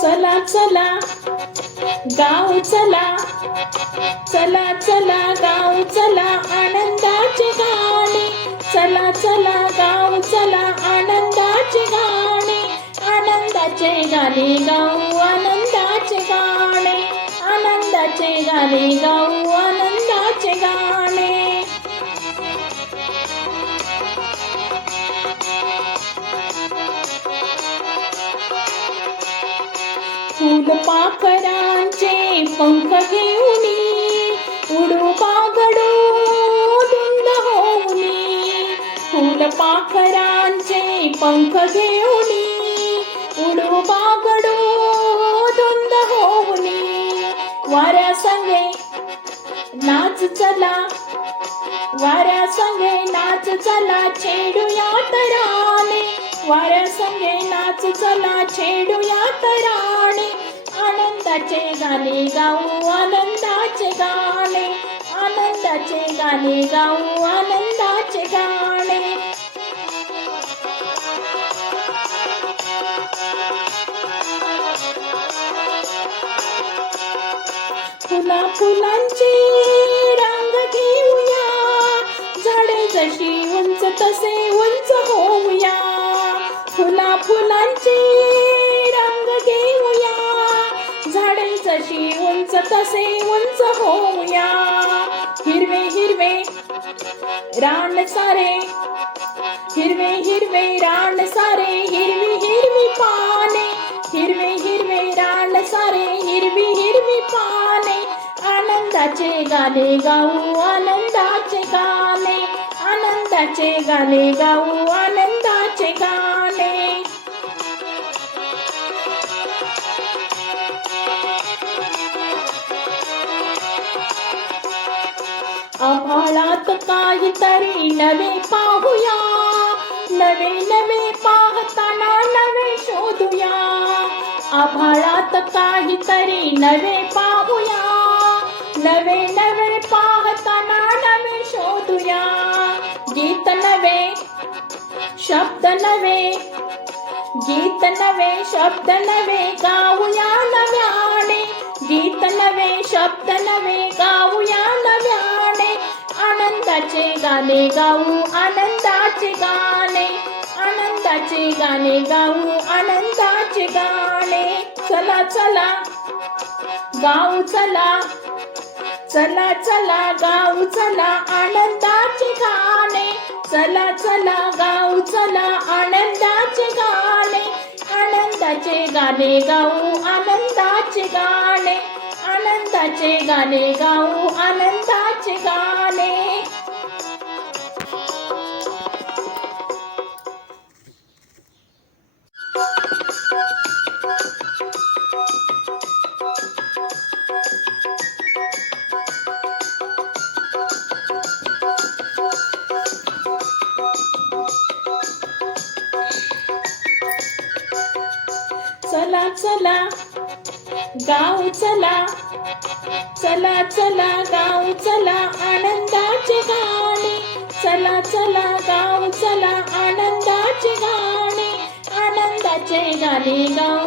चला चला गाव चला. चला चला गाव चला. आनंदाचे गाणे गाऊ आनंदाचे गाणे. आनंदाचे गाणे गाऊ आनंदाचे गाणे. फुलपाखरांचे पंख घेऊनी उडू बागडू धुंद होऊनी फुलपाखरांचे पंख घेऊनी चला. वाऱ्या संगे नाच चला छेडूया तराने वाऱ्या संगे नाच चला छेडूया तराने आनंदाचे गाणे गाऊ आनंदाचे गाणे. आनंदाचे गाणे गाऊ आनंदाचे गाणे. फुला फुलांची जशी उंच तसे उंच होऊया. फुला फुलांचे रंग घेऊया. झाडे जशी उंच तसे उंच होऊया. हिरवे हिरवे रान सारे. हिरवे हिरवे रान सारे हिरवी हिरवी पाने. हिरवे हिरवे रान सारे हिरवी हिरवी पाने. आनंदाचे गाणे गाऊ आनंदाचे गाणे. आनंदाचे गाणे गाऊ आनंदाचे गाणे. आभाळात काहीतरी नवे पाहूया. नवे नवे पाहताना नवे शोधूया. आभाळात काहीतरी नवे पाहूया. नवे नवे गीत नवे शब्द नवे गीत नवे शब्द नवे गाऊया नव्याने. गीत नवे शब्द नवे गाऊया नव्याने. आनंदाचे गाणे गाऊ आनंदाचे गाणे. आनंदाचे गाणे गाऊ आनंदाचे गाणे. चला चला गाऊ चला. चला चला गाऊ चला आनंदाचे गाणे. चला चला गाऊ चला आनंदाचे गाणे. आनंदाचे गाणे गाऊ आनंदाचे गाणे. आनंदाचे गाणे गाऊ आनंदाचे गाणे. चला चला. गाव चला. चला चला गाव चला. आनंदाचे गाणे. चला चला गाव चला. आनंदाचे गाणे. आनंदाचे गाणे गाव